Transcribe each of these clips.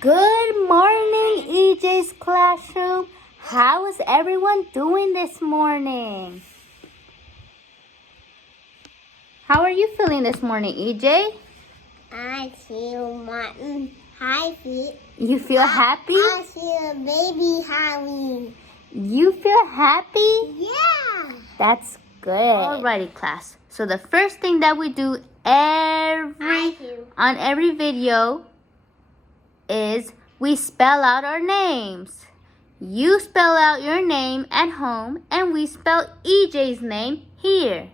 Good morning, EJ's classroom. How is everyone doing this morning? How are you feeling this morning, EJ? I feel my happy. You feel happy? I feel baby happy. You feel happy? Yeah. That's good. Alrighty, class. So the first thing that we do on every video is we spell out our names. You spell out your name at home and we spell EJ's name here.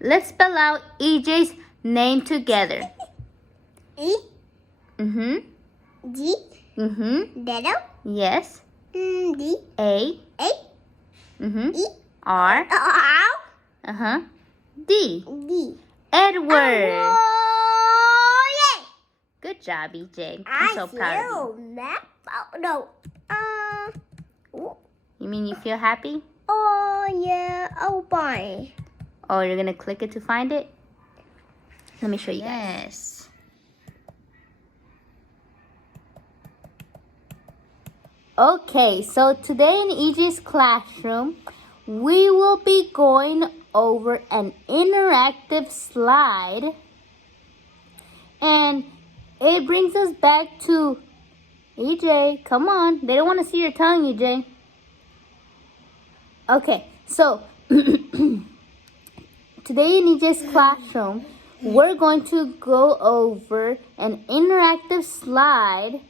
Let's spell out EJ's name together. E. G. Little. Yes. D. A. A. E. R. Ow. D. D. Edward. Oh, yeah. Good job, EJ. I'm so proud of you. No. You mean you feel happy? Oh, yeah. Oh, boy. Oh, you're going to click it to find it? Let me show you guys. Yes. Okay, so today in EJ's classroom, we will be going over an interactive slide. And it brings us back to EJ. Come on. They don't want to see your tongue, EJ. Okay, so today in EJ's classroom, we're going to go over an interactive slide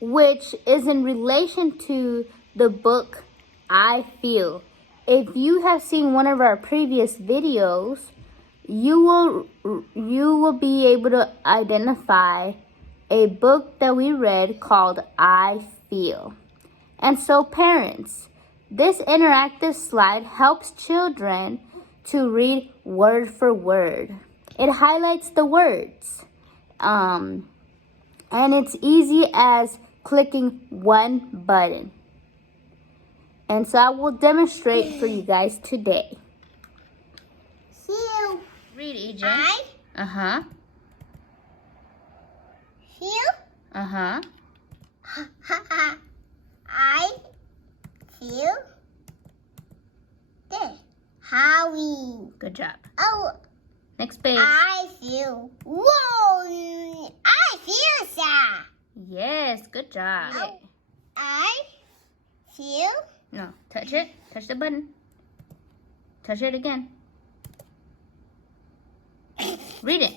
which is in relation to the book I Feel. If you have seen one of our previous videos, you will be able to identify a book that we read called I Feel. And so parents, this interactive slide helps children to read word for word. It highlights the words. And it's easy as clicking one button. And so I will demonstrate for you guys today. Feel. Read, EJ. I. Feel. I feel this. Howie. Good job. Oh. Next page. I feel. Whoa. I feel sad. Yes, good job. Oh. I feel. No, touch it. Touch the button. Touch it again. Read it.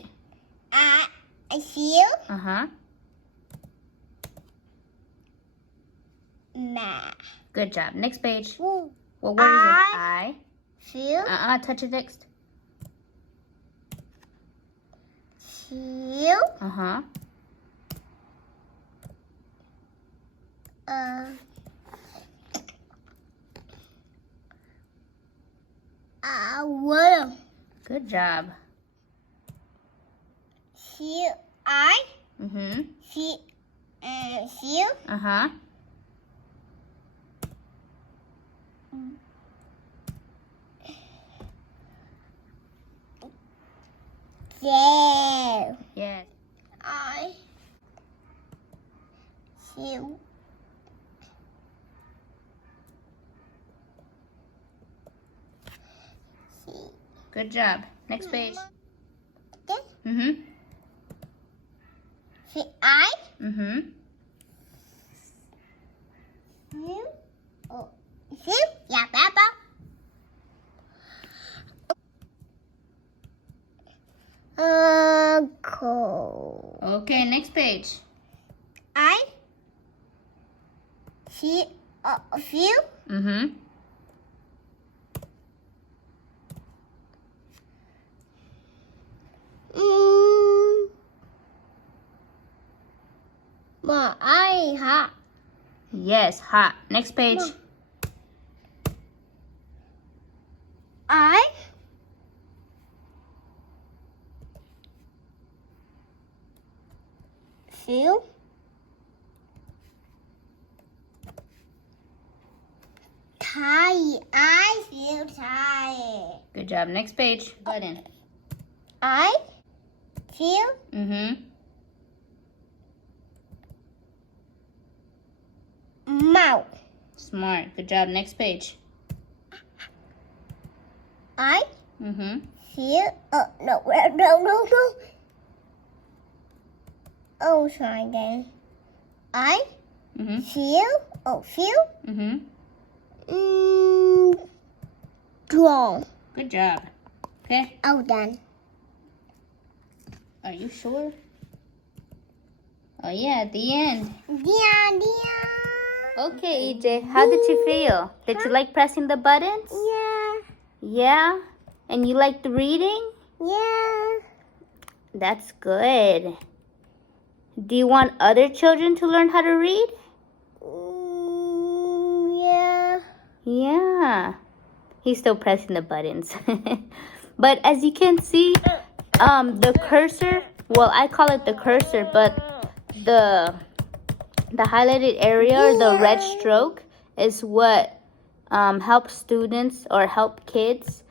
I feel. Mad. Good job. Next page. Ooh. What word is it? I feel. Touch it next. Feel. Well. Good job. Feel. I. Feel. Feel. Yeah. Yes. I feel. Good job. Next page. This. Feel. I. Feel. Oh. Feel. Yeah, Papa. Cool. Okay, next page. I feel. Feel. But I hot. Yes, hot. Next page. I feel tired. I feel tired. Good job. Next page. Button. I feel Mouth. Smart. Good job. Next page. I Mm-hmm. feel. Oh, no. Oh, try again. I Mm-hmm. feel. Oh, feel. Mm-hmm. Strong. Good job. Okay. Oh, done. Are you sure? Oh yeah, at the end. Yeah. Okay, EJ. How did you feel? Did you like pressing the buttons? Yeah. Yeah? And you liked reading? Yeah. That's good. Do you want other children to learn how to read? Yeah. Yeah. He's still pressing the buttons. But as you can see, the cursor, well, I call it the cursor, but the highlighted area or the red stroke is what helps students or help kids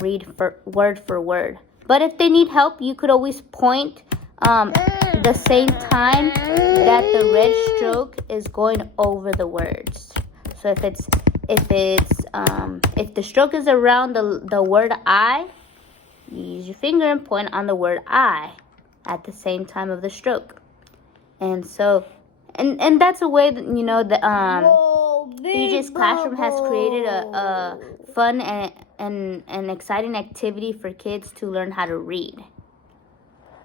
read word for word. But if they need help, you could always point the same time that the red stroke is going over the words. So if the stroke is around the word I, you use your finger and point on the word I at the same time of the stroke. And so, and that's a way that, you know, the EJ's Classroom has created a fun and exciting activity for kids to learn how to read.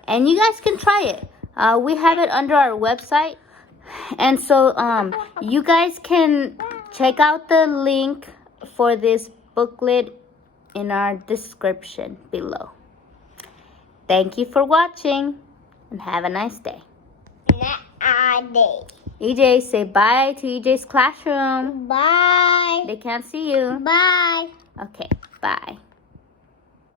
And you guys can try it. We have it under our website. And so you guys can check out the link for this booklet in our description below. Thank you for watching and have a nice day. EJ, say bye to EJ's Classroom. Bye. They can't see you. Bye. Okay, bye.